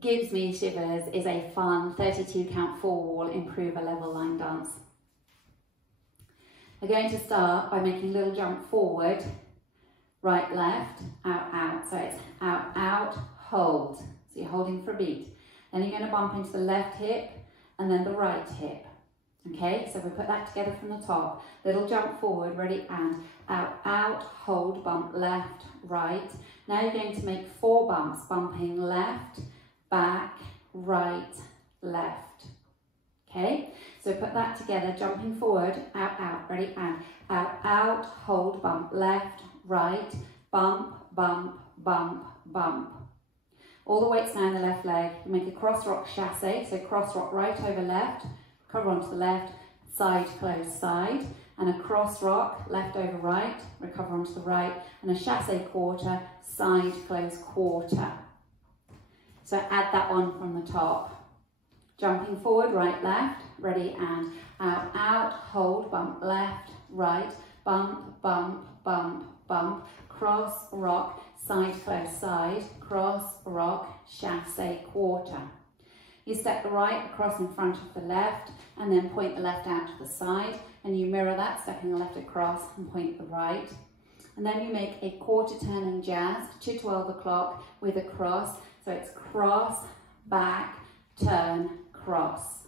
gives me shivers is a fun 32 count 4 wall improver level line dance. We're going to start by making a little jump forward, right, left, out, out. So it's out, out, hold. So you're holding for a beat. Then you're going to bump into the left hip and then the right hip. Okay, so we put that together from the top. Little jump forward, ready, and out, out, hold, bump, left, right. Now you're going to make 4 bumps, bumping left, back, right, left. Okay, so put that together, jumping forward, out, out, ready, and out, out, hold, bump, left, right, bump, bump, bump, bump. All the weight's now in the left leg. You make a cross rock chassé, so cross rock right over left, cover onto the left, side, close, side, and a cross rock, left over right, recover onto the right, and a chassé quarter, side, close, quarter. So add that one from the top. Jumping forward, right, left, ready, and out, out, hold, bump, left, right, bump, bump, bump, bump, cross, rock, side, close, side, cross, rock, chassé, quarter. You step the right across in front of the left and then point the left out to the side, and you mirror that, stepping the left across and point the right. And then you make a quarter turning jazz to 12 o'clock with a cross. So it's cross, back, turn, cross.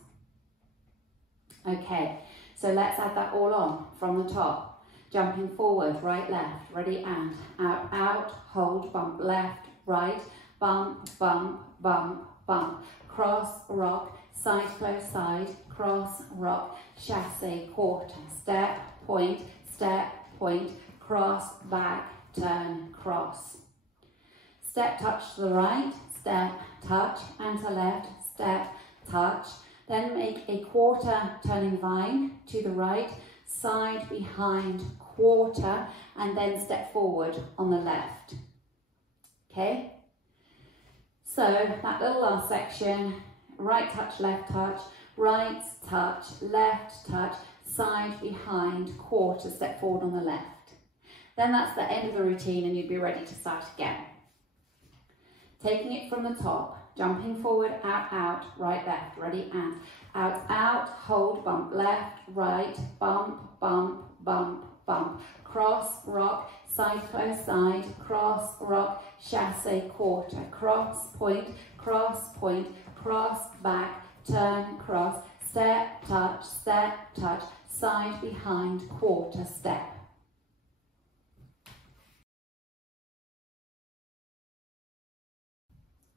Okay, so let's add that all on from the top. Jumping forward, right, left, ready, and out, out, hold, bump, left, right, bump, bump, bump, bump, cross, rock, side, close, side, cross, rock, chassé, quarter, step, point, cross, back, turn, cross. Step, touch to the right, step, touch, and to left, step, touch. Then make a quarter turning vine to the right, side, behind, quarter, and then step forward on the left. Okay? So that little last section, right touch, right touch, left touch, side, behind, quarter, step forward on the left. Then that's the end of the routine and you'd be ready to start again. Taking it from the top, jumping forward, out, out, right, left, ready, and out, out, hold, bump, left, right, bump, bump, bump, bump, cross, rock, side, close, side, cross, rock, chassé, quarter, cross, point, cross, back, turn, cross, step, touch, side, behind, quarter, step.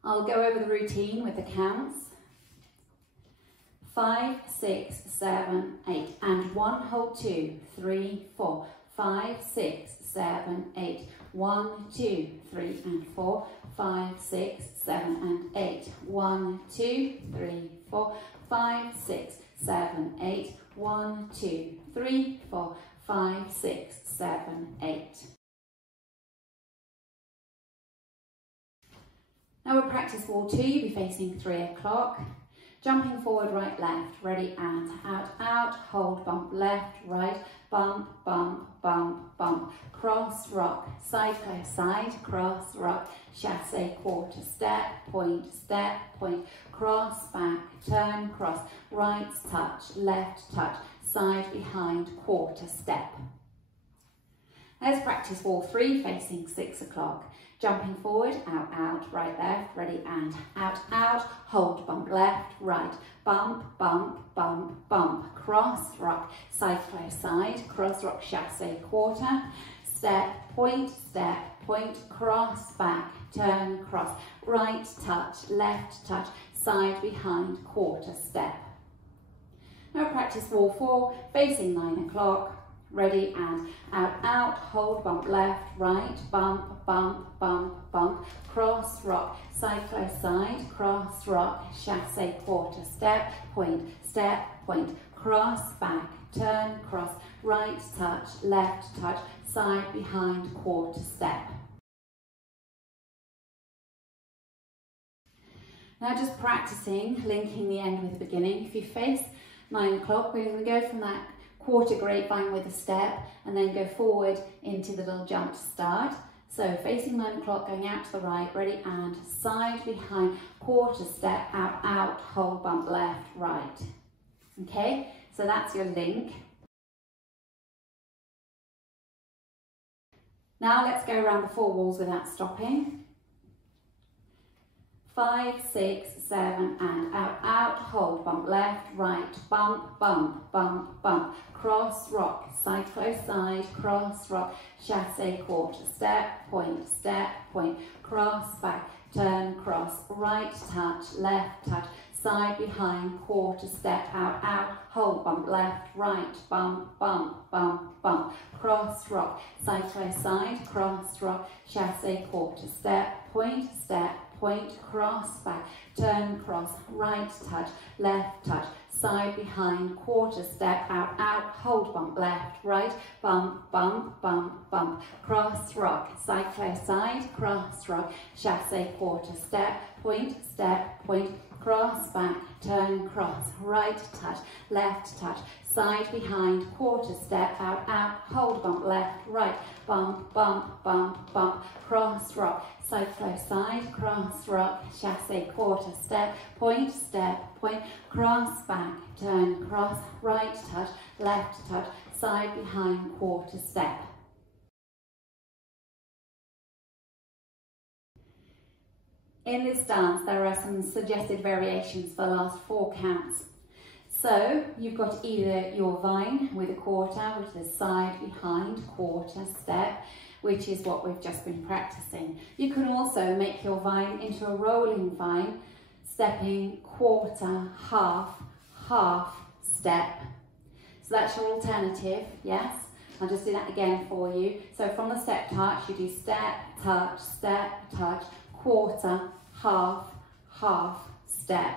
I'll go over the routine with the counts. 5, 6, 7, 8, and 1, hold 2, 3, 4, 5, 6, 7, 8, 1, 2, 3, and 4, 5, 6, 7, and 8, 1, 2, 3, 4, 5, 6, 7, 8, 1, 2, 3, 4, 5, 6, 7, 8. Now we'll practice wall 2, you'll be facing 3 o'clock. Jumping forward, right, left, ready, and out, out, hold, bump, left, right, bump, bump, bump, bump, cross, rock, side, close, side, cross, rock, chassé, quarter, step, point, cross, back, turn, cross, right, touch, left, touch, side, behind, quarter, step. Let's practice wall 3, facing 6 o'clock. Jumping forward, out, out, right, left, ready, and out, out, hold, bump, left, right, bump, bump, bump, bump, cross, rock, side, close, side, cross, rock, chassé, quarter, step, point, cross, back, turn, cross, right, touch, left, touch, side, behind, quarter, step. Now practice wall 4, facing 9 o'clock. Ready, and out, out, hold, bump, left, right, bump, bump, bump, bump, cross, rock, side, close, side, cross, rock, chassé, quarter, step, point, cross, back, turn, cross, right, touch, left, touch, side, behind, quarter, step. Now just practicing linking the end with the beginning. If you face 9 o'clock, we're going to go from that quarter grapevine with a step and then go forward into the little jump to start. So facing 9 o'clock, going out to the right, ready, and side, behind, quarter step, out, out, hold, bump, left, right. Okay, so that's your link. Now let's go around the 4 walls without stopping. 5, 6, 7, and out, out, hold, bump, left, right, bump, bump, bump, bump, cross, rock, side, close, side, cross, rock, chassé, quarter, step, point, cross, back, turn, cross, right, touch, left, touch, side, behind, quarter, step, out, out, hold, bump, left, right, bump, bump, bump, bump, cross, rock, side, close, side, cross, rock, chassé, quarter, step, point, cross, back, turn, cross, right, touch, left, touch, side, behind, quarter, step, out, out, hold, bump, left, right, bump, bump, bump, bump, cross, rock, side, close, side, cross, rock, chassé, quarter, step, point, cross, back, turn, cross, right, touch, left, touch, side, behind, quarter, step, out, out, hold, bump, left, right, bump, bump, bump, bump, cross, rock, side, close, side, cross, rock, chassé, quarter, step, point, cross, back, turn, cross, right, touch, left, touch, side, behind, quarter, step. In this dance, there are some suggested variations for the last 4 counts. So you've got either your vine with a quarter, which is side, behind, quarter, step, which is what we've just been practicing. You can also make your vine into a rolling vine, stepping quarter, half, half, step. So that's your alternative, yes? I'll just do that again for you. So from the step touch, you do step, touch, quarter, half, half, step.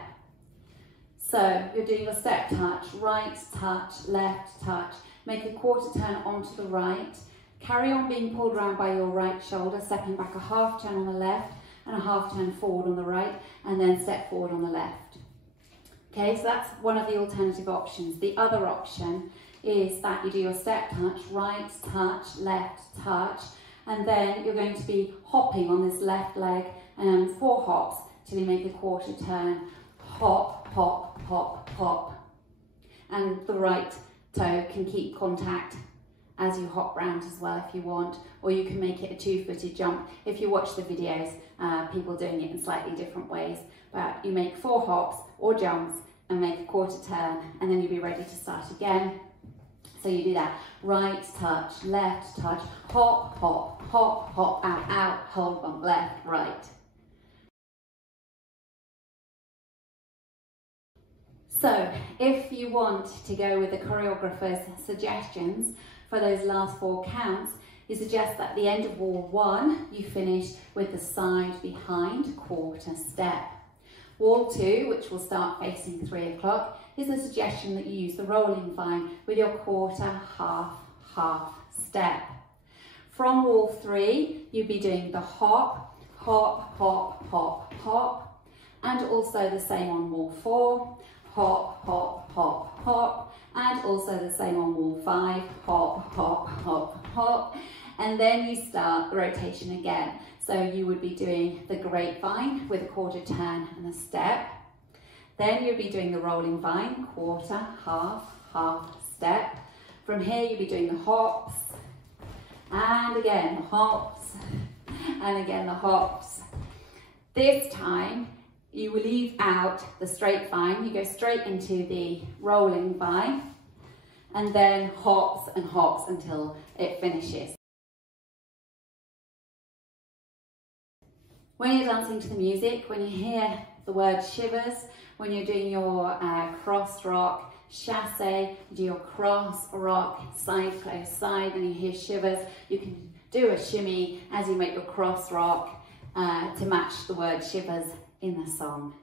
So you're doing your step touch, right touch, left touch, make a quarter turn onto the right, carry on being pulled around by your right shoulder, stepping back a half turn on the left and a half turn forward on the right, and then step forward on the left. Okay, so that's one of the alternative options. The other option is that you do your step touch, right touch, left touch, and then you're going to be hopping on this left leg 4 hops till you make a quarter turn. Hop, hop, hop, hop. And the right toe can keep contact as you hop round as well if you want, or you can make it a 2-footed jump. If you watch the videos, people doing it in slightly different ways, but you make 4 hops or jumps and make a quarter turn, and then you'll be ready to start again. So you do that, right touch, left touch, hop, hop, hop, hop, out, out, hold, bump, left, right. So if you want to go with the choreographer's suggestions for those last 4 counts, you suggest that at the end of wall 1, you finish with the side behind quarter step. Wall 2, which will start facing 3 o'clock, is a suggestion that you use the rolling vine with your quarter, half, half step. From wall 3, you'll be doing the hop, hop, hop, hop, hop, and also the same on wall 4, hop, hop, hop, hop, and also the same on wall 5, hop, hop, hop, hop, and then you start the rotation again. So you would be doing the grapevine with a quarter turn and a step. Then you'll be doing the rolling vine, quarter, half, half, step. From here you'll be doing the hops, and again the hops, and again the hops. This time you will leave out the straight vine, you go straight into the rolling vine, and then hops and hops until it finishes. When you're dancing to the music, when you hear the word shivers, when you're doing your cross rock, chassé, you do your cross rock, side close side, and you hear shivers, you can do a shimmy as you make your cross rock to match the word shivers in the song.